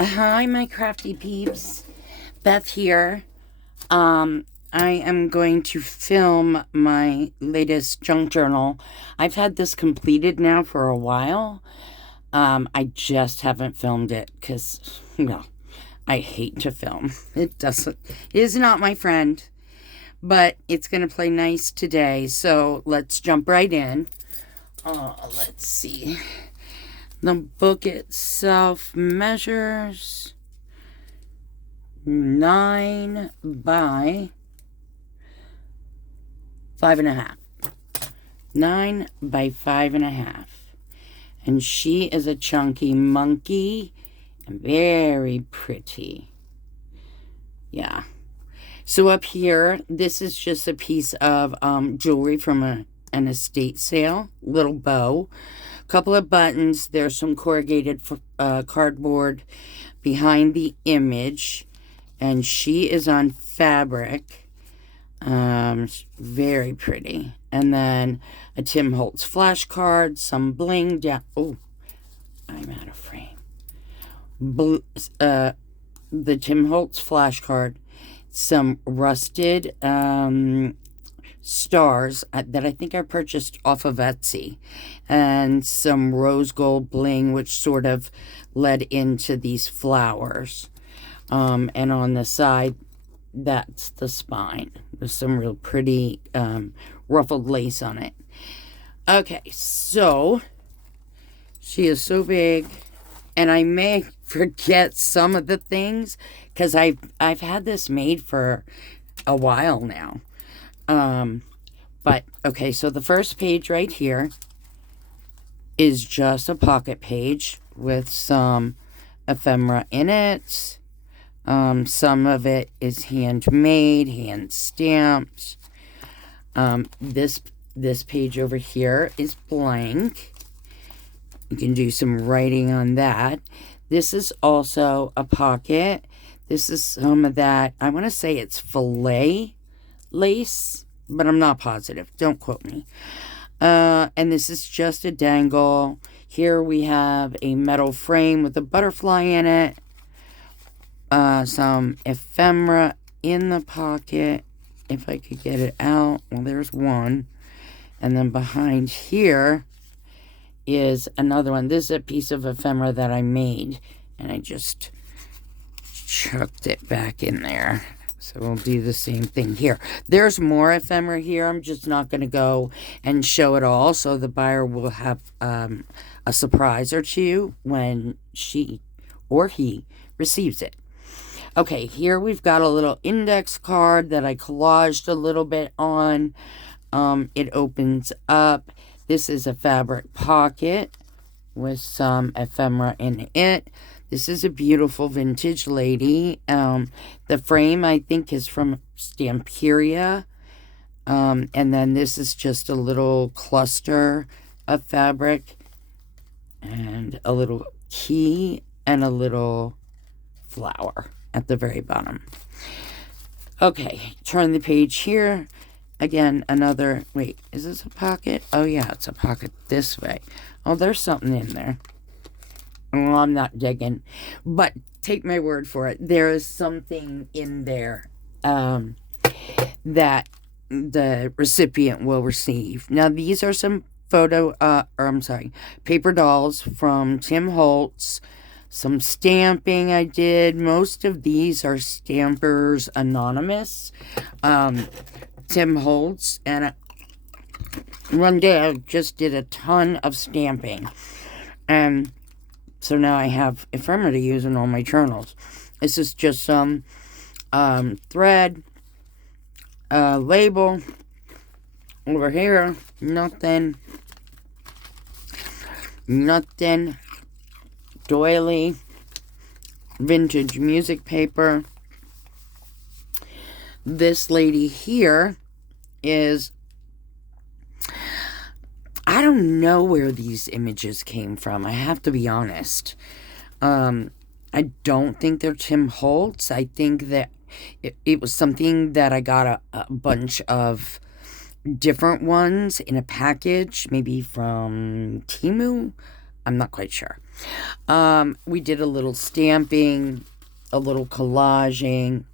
Hi, my crafty peeps. Beth here. I am going to film my latest junk journal. I've had this completed now for a while. I just haven't filmed it because, well, I hate to film. It is not my friend, but it's going to play nice today. So let's jump right in. Let's see. The book itself measures 9 by 5.5. 9 by 5.5. And she is a chunky monkey and very pretty. Yeah. So up here, this is just a piece of jewelry from an estate sale. Little bow. Couple of buttons. There's some corrugated cardboard behind the image. And she is on fabric. Very pretty. And then a Tim Holtz flashcard, some bling down. Oh, I'm out of frame. The Tim Holtz flashcard, some rusted stars that I think I purchased off of Etsy, and some rose gold bling, which sort of led into these flowers. And on the side, that's the spine. There's some real pretty ruffled lace on it. Okay, so she is so big, and I may forget some of the things because I've had this made for a while now. But okay, so the first page right here is just a pocket page with some ephemera in it. Some of it is handmade, hand stamped. This page over here is blank. You can do some writing on that. This is also a pocket. This is some of that. I want to say it's filet lace, but I'm not positive. Don't quote me. And this is just a dangle. Here we have a metal frame with a butterfly in it. Some ephemera in the pocket. If I could get it out. Well, there's one. And then behind here is another one. This is a piece of ephemera that I made. And I just chucked it back in there. So we'll do the same thing here. There's more ephemera here. I'm just not going to go and show it all. So the buyer will have a surprise or two when she or he receives it. Okay, here we've got a little index card that I collaged a little bit on. It opens up. This is a fabric pocket with some ephemera in it. This is a beautiful vintage lady. The frame, I think, is from Stamperia. And then this is just a little cluster of fabric and a little key and a little flower at the very bottom. Okay, turn the page here. Again, another, wait, is this a pocket? Oh yeah, it's a pocket this way. Oh, there's something in there. Well, I'm not digging, but take my word for it. There is something in there that the recipient will receive. Now, these are some paper dolls from Tim Holtz. Some stamping I did. Most of these are Stampers Anonymous. Tim Holtz. And one day I just did a ton of stamping. And so now I have ephemera to use in all my journals. This is just some thread, label. Over here, nothing. Doily, vintage music paper. This lady here is, I don't know where these images came from. I have to be honest. I don't think they're Tim Holtz. I think that it was something that I got a bunch of different ones in a package, maybe from Temu. I'm not quite sure. We did a little stamping, a little collaging,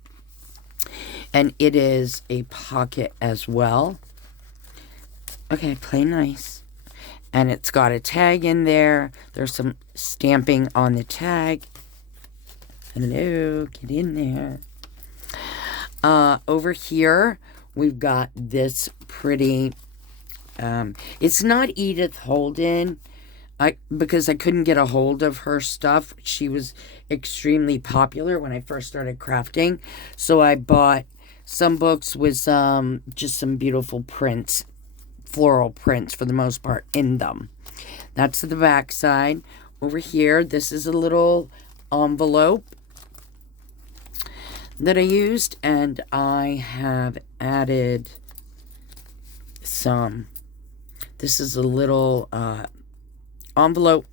and it is a pocket as well. Okay, play nice. And it's got a tag in there. There's some stamping on the tag. Hello, get in there. Over here, we've got this pretty, it's not Edith Holden, because I couldn't get a hold of her stuff. She was extremely popular when I first started crafting. So I bought some books with just some beautiful prints, floral prints for the most part in them. That's the back side. Over here, this is a little envelope that I used, and I have added some. This is a little envelope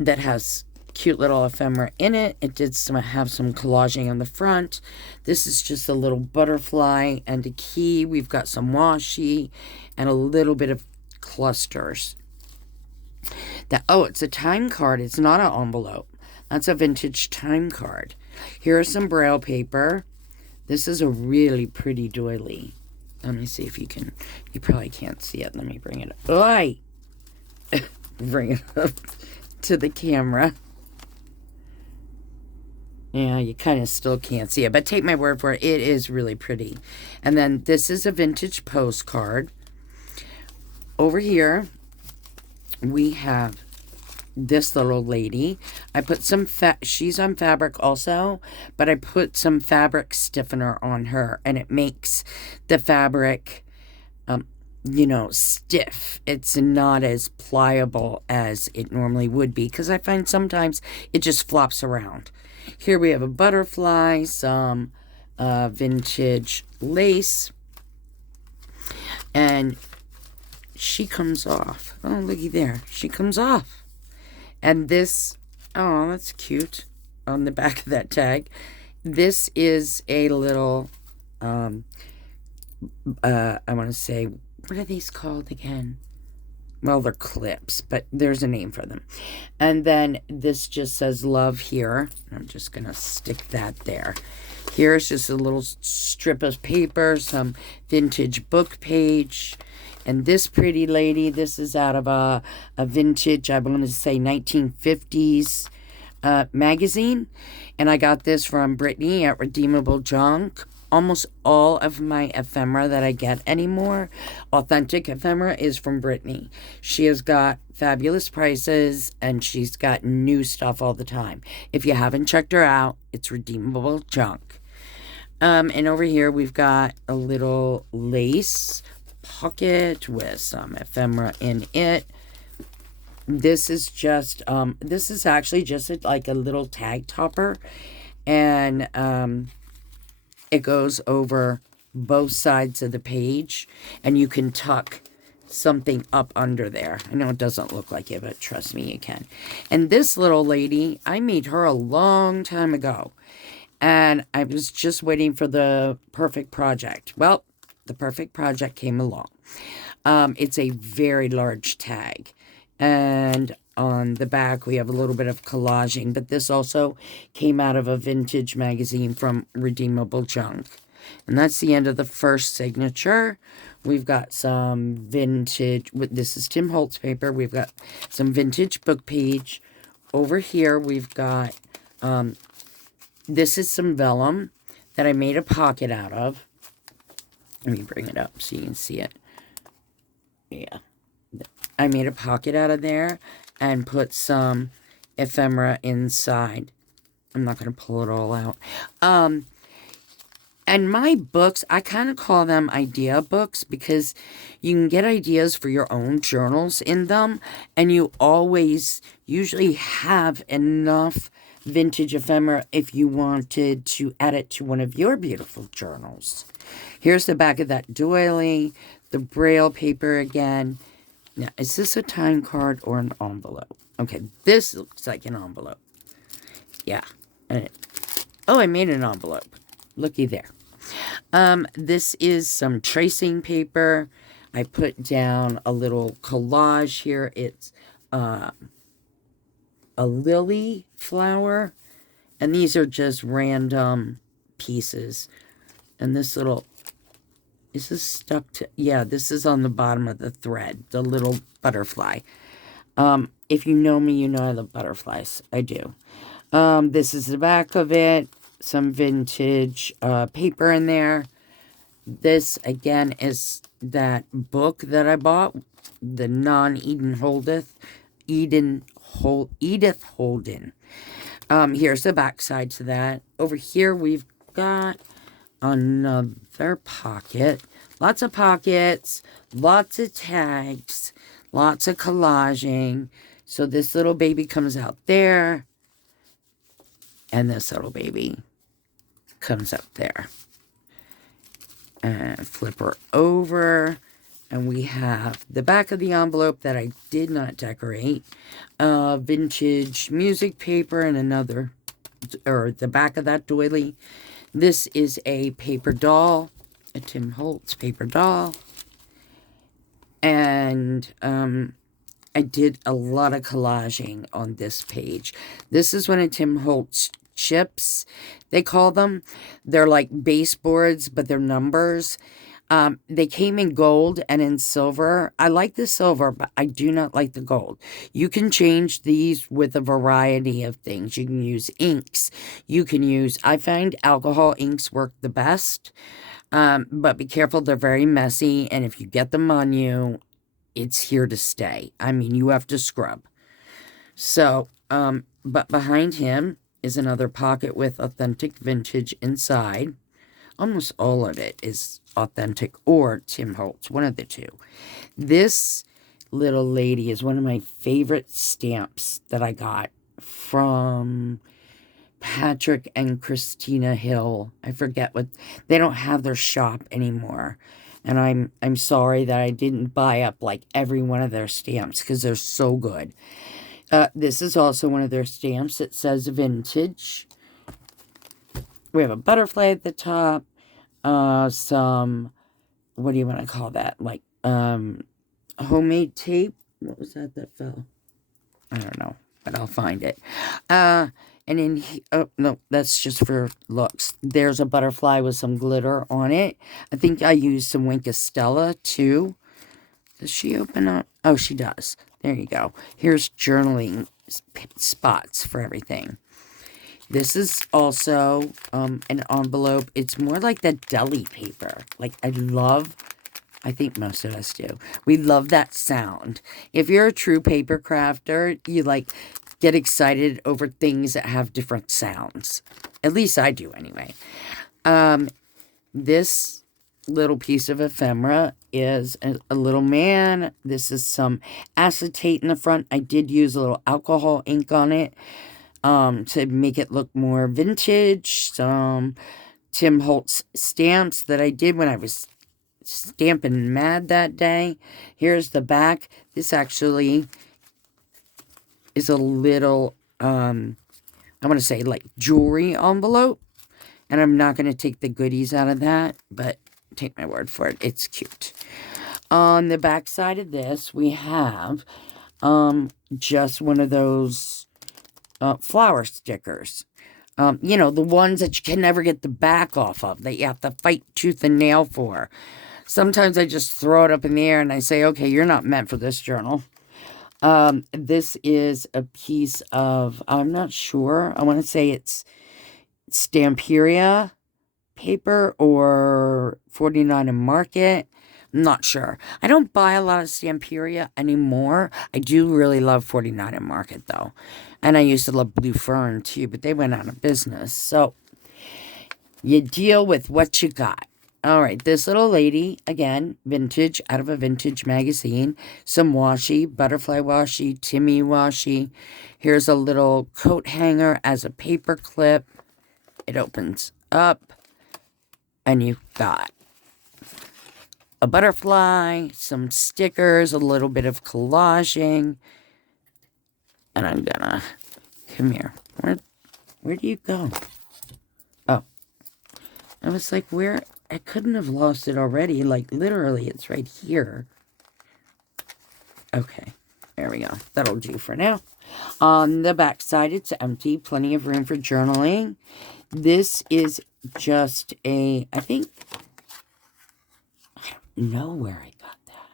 that has cute little ephemera in it. It did have some collaging on the front. This is just a little butterfly and a key. We've got some washi and a little bit of clusters. It's a time card. It's not an envelope. That's a vintage time card. Here is some Braille paper. This is a really pretty doily. Let me see if you can. You probably can't see it. Let me bring it up. Oi! Bring it up to the camera. Yeah, you kind of still can't see it, but take my word for it. It is really pretty. And then this is a vintage postcard. Over here, we have this little lady. I put some she's on fabric also, but I put some fabric stiffener on her, and it makes the fabric, stiff. It's not as pliable as it normally would be, because I find sometimes it just flops around. Here we have a butterfly, some vintage lace, and she comes off. Oh, looky there. She comes off. And this, oh, that's cute, on the back of that tag. This is a little, I want to say, what are these called again? Well, they're clips, but there's a name for them. And then this just says love here. I'm just going to stick that there. Here's just a little strip of paper, some vintage book page. And this pretty lady, this is out of a vintage, I want to say 1950s magazine. And I got this from Brittany at Redeemable Junk. Almost all of my ephemera that I get anymore, authentic ephemera, is from Brittany. She has got fabulous prices, and she's got new stuff all the time. If you haven't checked her out, it's Redeemable Junk. And over here we've got a little lace pocket with some ephemera in it. This is just, this is actually just like a little tag topper, and it goes over both sides of the page, and you can tuck something up under there. I know it doesn't look like it, but trust me, you can. And this little lady, I made her a long time ago, and I was just waiting for the perfect project. Well, the perfect project came along. It's a very large tag, and on the back we have a little bit of collaging, but this also came out of a vintage magazine from Redeemable Junk. And that's the end of the first signature. We've got some vintage, this is Tim Holtz paper. We've got some vintage book page. Over here we've got, this is some vellum that I made a pocket out of. Let me bring it up so you can see it. Yeah. I made a pocket out of there and put some ephemera inside. I'm not going to pull it all out. And my books, I kind of call them idea books, because you can get ideas for your own journals in them, and you always usually have enough vintage ephemera if you wanted to add it to one of your beautiful journals. Here's the back of that doily, the Braille paper again. Now, is this a time card or an envelope? Okay, this looks like an envelope. Yeah. Oh, I made an envelope. Looky there. This is some tracing paper. I put down a little collage here. It's a lily flower. And these are just random pieces. And this little, is this stuck to, yeah, this is on the bottom of the thread, the little butterfly. If you know me, you know I love butterflies. I do. This is the back of it. Some vintage paper in there. This, again, is that book that I bought. The non-Edith Holden. Here's the back side to that. Over here, we've got another pocket. Lots of pockets. Lots of tags. Lots of collaging. So this little baby comes out there. And this little baby comes up there. And flip her over. And we have the back of the envelope that I did not decorate. Vintage music paper and another, or the back of that doily. This is a paper doll, a Tim Holtz paper doll. And I did a lot of collaging on this page. This is one of Tim Holtz chips, they call them. They're like baseboards, but they're numbers. They came in gold and in silver. I like the silver, but I do not like the gold. You can change these with a variety of things. You can use inks. You can use, I find alcohol inks work the best. But be careful, they're very messy. And if you get them on you, it's here to stay. I mean, you have to scrub. So, but behind him is another pocket with authentic vintage inside. Almost all of it is authentic or Tim Holtz, one of the two. This little lady is one of my favorite stamps that I got from Patrick and Christina Hill. I forget what, they don't have their shop anymore. And I'm sorry that I didn't buy up like every one of their stamps because they're so good. This is also one of their stamps. It says vintage. We have a butterfly at the top. Some, what do you want to call that? Like, homemade tape. What was that fell? I don't know, but I'll find it. And in, oh, no, that's just for looks. There's a butterfly with some glitter on it. I think I used some Wink of Stella, too. Does she open up? Oh, she does. There you go. Here's journaling spots for everything. This is also an envelope. It's more like that deli paper. Like, I think most of us do. We love that sound. If you're a true paper crafter, you like get excited over things that have different sounds. At least I do anyway. This little piece of ephemera is a little man. This is some acetate in the front. I did use a little alcohol ink on it to make it look more vintage. Some Tim Holtz stamps that I did when I was stamping mad that day. Here's the back. This actually is a little, I want to say like jewelry envelope. And I'm not going to take the goodies out of that, but take my word for it. It's cute. On the back side of this, we have just one of those flower stickers. You know, the ones that you can never get the back off of, that you have to fight tooth and nail for. Sometimes I just throw it up in the air and I say, okay, you're not meant for this journal. This is a piece of, I'm not sure, I want to say it's Stamperia paper or 49 and Market. I'm not sure. I don't buy a lot of Stamperia anymore. I do really love 49 and Market though. And I used to love Blue Fern too, but they went out of business. So you deal with what you got. All right, this little lady, again, vintage, out of a vintage magazine. Some washi, butterfly washi, Timmy washi. Here's a little coat hanger as a paper clip. It opens up, and you've got a butterfly, some stickers, a little bit of collaging. And I'm gonna, come here. Where do you go? Oh. I was like, where? I couldn't have lost it already. Like, literally, it's right here. Okay. There we go. That'll do for now. On the back side, it's empty. Plenty of room for journaling. This is just I don't know where I got that.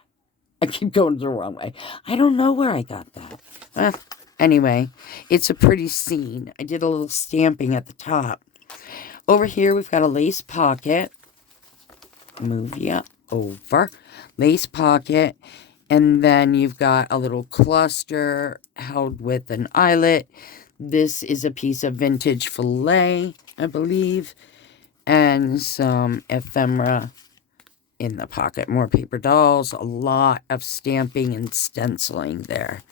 I keep going the wrong way. I don't know where I got that. Anyway, it's a pretty scene. I did a little stamping at the top. Over here, we've got a lace pocket. Move you over. Lace pocket. And then you've got a little cluster held with an eyelet. This is a piece of vintage filet, I believe. And some ephemera in the pocket. More paper dolls. A lot of stamping and stenciling there.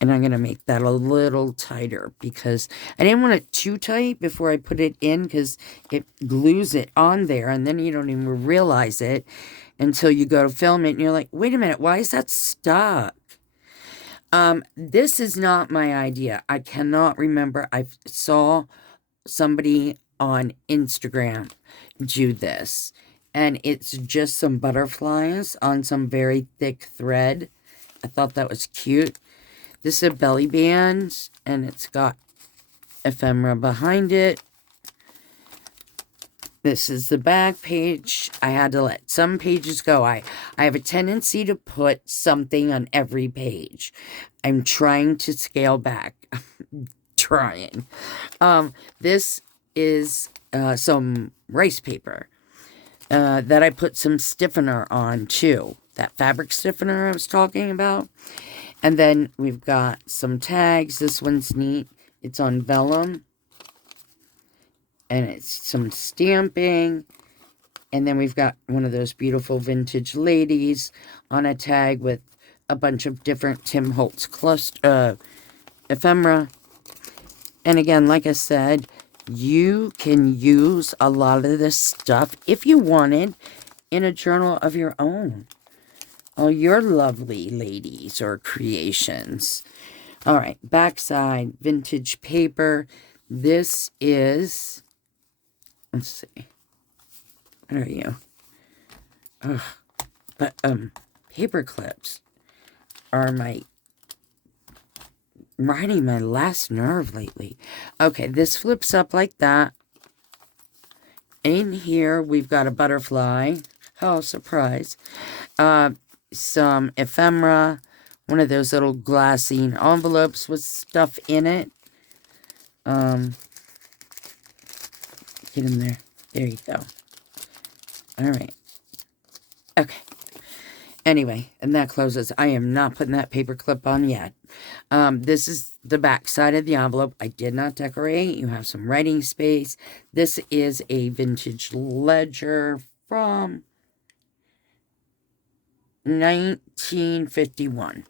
And I'm going to make that a little tighter because I didn't want it too tight before I put it in because it glues it on there and then you don't even realize it until you go to film it and you're like, wait a minute, why is that stuck? This is not my idea. I cannot remember. I saw somebody on Instagram do this and it's just some butterflies on some very thick thread. I thought that was cute. This is a belly band, and it's got ephemera behind it. This is the back page. I had to let some pages go. I have a tendency to put something on every page. I'm trying to scale back. Trying. This is some rice paper that I put some stiffener on, too. That fabric stiffener I was talking about. And then we've got some tags. This one's neat. It's on vellum. And it's some stamping. And then we've got one of those beautiful vintage ladies on a tag with a bunch of different Tim Holtz ephemera. And again, like I said, you can use a lot of this stuff, if you wanted, in a journal of your own. Oh, your lovely ladies or creations. All right, backside, vintage paper. This is, let's see. What are you? Ugh. But paper clips are riding my last nerve lately. Okay, this flips up like that. In here, we've got a butterfly. Oh, surprise. Some ephemera, one of those little glassine envelopes with stuff in it. Get in there. There you go. All right. Okay. Anyway, and that closes. I am not putting that paper clip on yet. This is the back side of the envelope. I did not decorate. You have some writing space. This is a vintage ledger from 1951.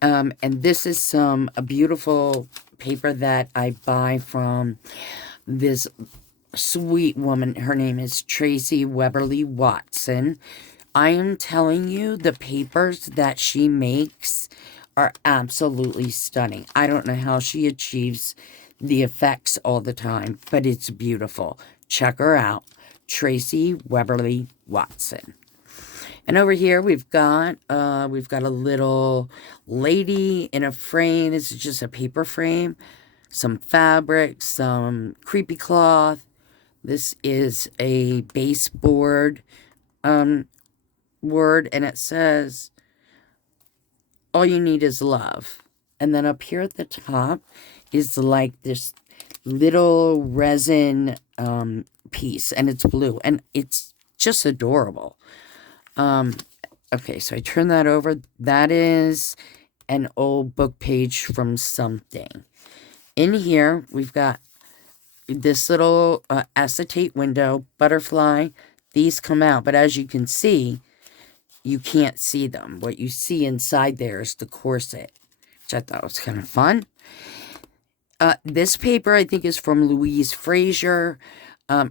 And this is a beautiful paper that I buy from this sweet woman. Her name is Tracy Weberly Watson. I am telling you, the papers that she makes are absolutely stunning. I don't know how she achieves the effects all the time, but it's beautiful. Check her out. Tracy Weberly Watson. And over here we've got a little lady in a frame. This is just a paper frame. Some fabric, some creepy cloth. This is a baseboard word, and it says, all you need is love. And then up here at the top is like this little resin piece, and it's blue, and it's just adorable. Okay, so I turn that over. That is an old book page from something. In here, we've got this little acetate window, butterfly. These come out, but as you can see, you can't see them. What you see inside there is the corset, which I thought was kind of fun. This paper, I think, is from Louise Fraser.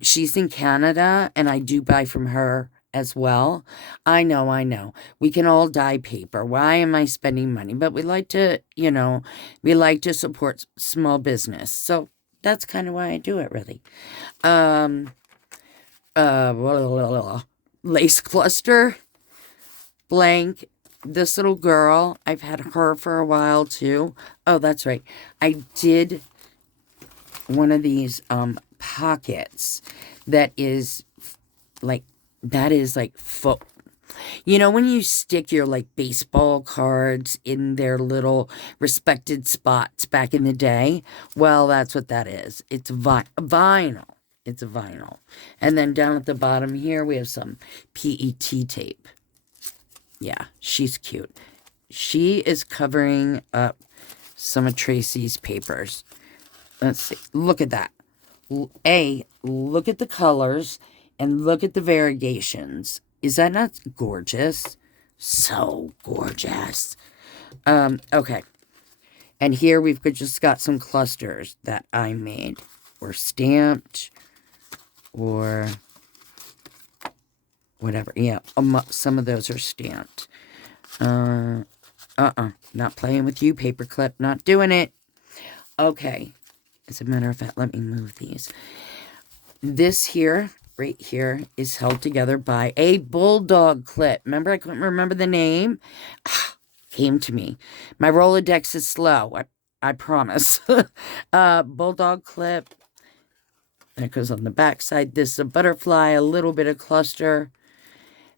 She's in Canada, and I do buy from her as well. I know. We can all dye paper. Why am I spending money? But we like to, we like to support small business. So that's kind of why I do it, really. Lace cluster, blank. this little girl, I've had her for a while too. Oh, that's right. I did one of these pockets that is like foot. You know when you stick your like baseball cards in their little respected spots back in the day? Well, that's what that is. It's vinyl. It's a vinyl. And then down at the bottom here, we have some PET tape. Yeah, she's cute. She is covering up some of Tracy's papers. Let's see. Look at that. Look at the colors and look at the variegations. Is that not gorgeous? So gorgeous. Okay. And here we've just got some clusters that I made or stamped or whatever. Yeah, some of those are stamped. Not playing with you, paperclip. Not doing it. Okay. As a matter of fact, let me move these. This here, right here, is held together by a bulldog clip. Remember, I couldn't remember the name? Came to me. My Rolodex is slow. I promise. Bulldog clip. And it goes on the back side. This is a butterfly, a little bit of cluster.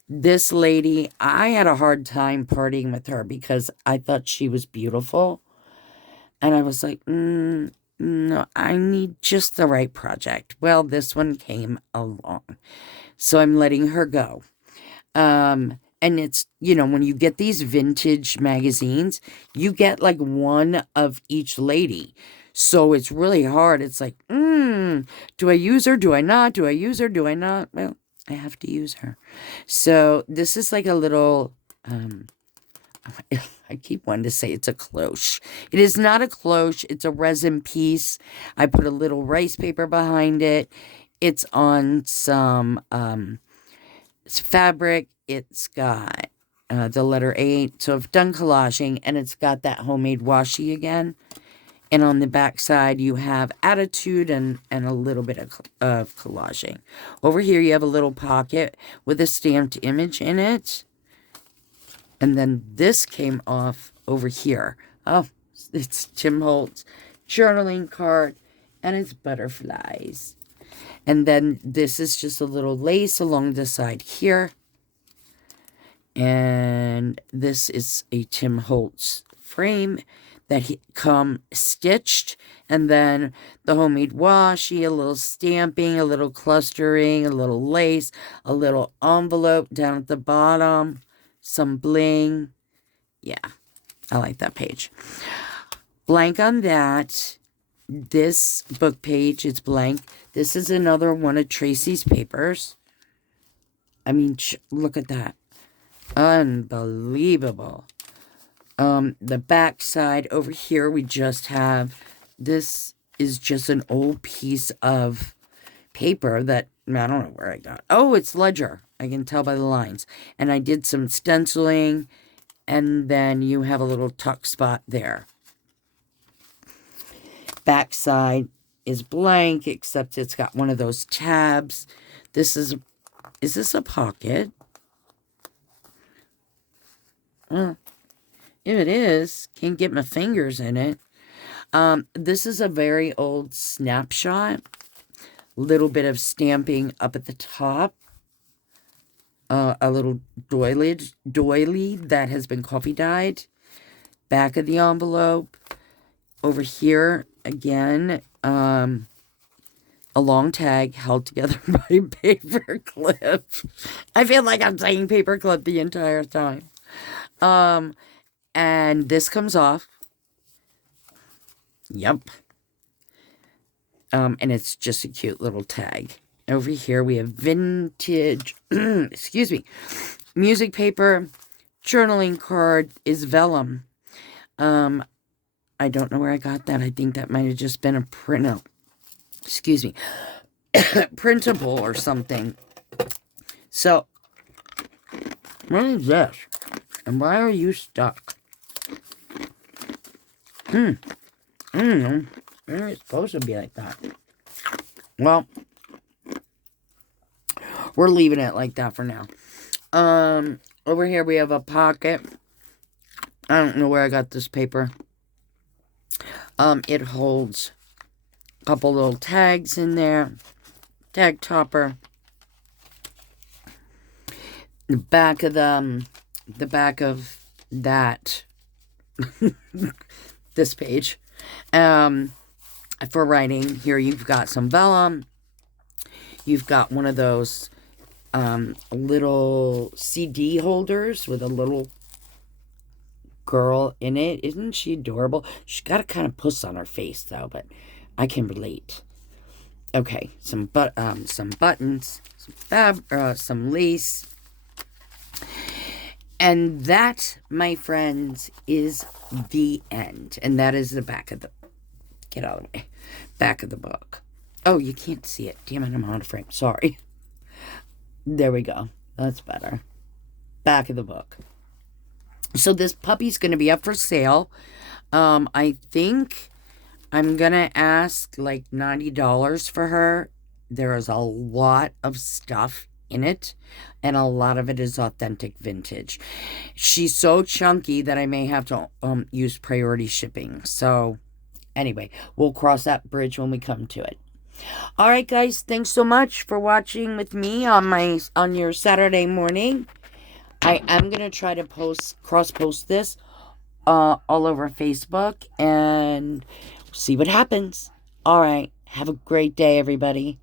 This lady, I had a hard time partying with her because I thought she was beautiful. And I was like, no, I need just the right project. Well, this one came along. So I'm letting her go. And it's, when you get these vintage magazines, you get like one of each lady. So it's really hard. It's like, do I use her? Do I not? Do I use her? Do I not? Well, I have to use her. So this is like a little, I keep wanting to say it's a cloche. It is not a cloche. It's a resin piece. I put a little rice paper behind it. It's on some fabric. It's got the letter A. So I've done collaging, and it's got that homemade washi again. And on the back side, you have attitude and a little bit of collaging. Over here, you have a little pocket with a stamped image in it. And then this came off over here. Oh, it's Tim Holtz journaling card, and it's butterflies. And then this is just a little lace along the side here. And this is a Tim Holtz frame that he come stitched, and then the homemade washi, a little stamping, a little clustering, a little lace, a little envelope down at the bottom, some bling. Yeah, I like that page. Blank on that. This book page is blank. This is another one of Tracy's papers. I mean, look at that. Unbelievable. The back side over here, we just have, this is just an old piece of paper that, I don't know where I got. Oh, it's Ledger. I can tell by the lines. And I did some stenciling, and then you have a little tuck spot there. Back side is blank, except it's got one of those tabs. This is this a pocket? If it is, can't get my fingers in it. This is a very old snapshot. Little bit of stamping up at the top. A little doily that has been coffee dyed. Back of the envelope. Over here, again, a long tag held together by paper clip. I feel like I'm saying paper clip the entire time. And this comes off. Yep. And it's just a cute little tag. Over here we have vintage, excuse me, music paper. Journaling card is vellum. I don't know where I got that. I think that might have just been a printout. Excuse me. Printable or something. So, what is this? And why are you stuck? I don't know. Maybe it's supposed to be like that. Well, we're leaving it like that for now. Over here we have a pocket I don't know where I got this paper. It holds a couple little tags in there. Tag topper. The back of that this page. For writing, here you've got some vellum. You've got one of those little CD holders with a little girl in it. Isn't she adorable? She's got a kind of puss on her face though, but I can relate. Okay, some buttons, some lace. And that, my friends, is the end. And that is the back of the... Get out of the way. Back of the book. Oh, you can't see it. Damn it, I'm out of frame. Sorry. There we go. That's better. Back of the book. So this puppy's going to be up for sale. I think I'm going to ask like $90 for her. There is a lot of stuff in it, and a lot of it is authentic vintage. She's so chunky that I may have to use priority shipping. So anyway, we'll cross that bridge when we come to it. All right, guys, thanks so much for watching with me on your Saturday morning. I am gonna try to cross post this all over Facebook and see what happens. All right, have a great day, everybody.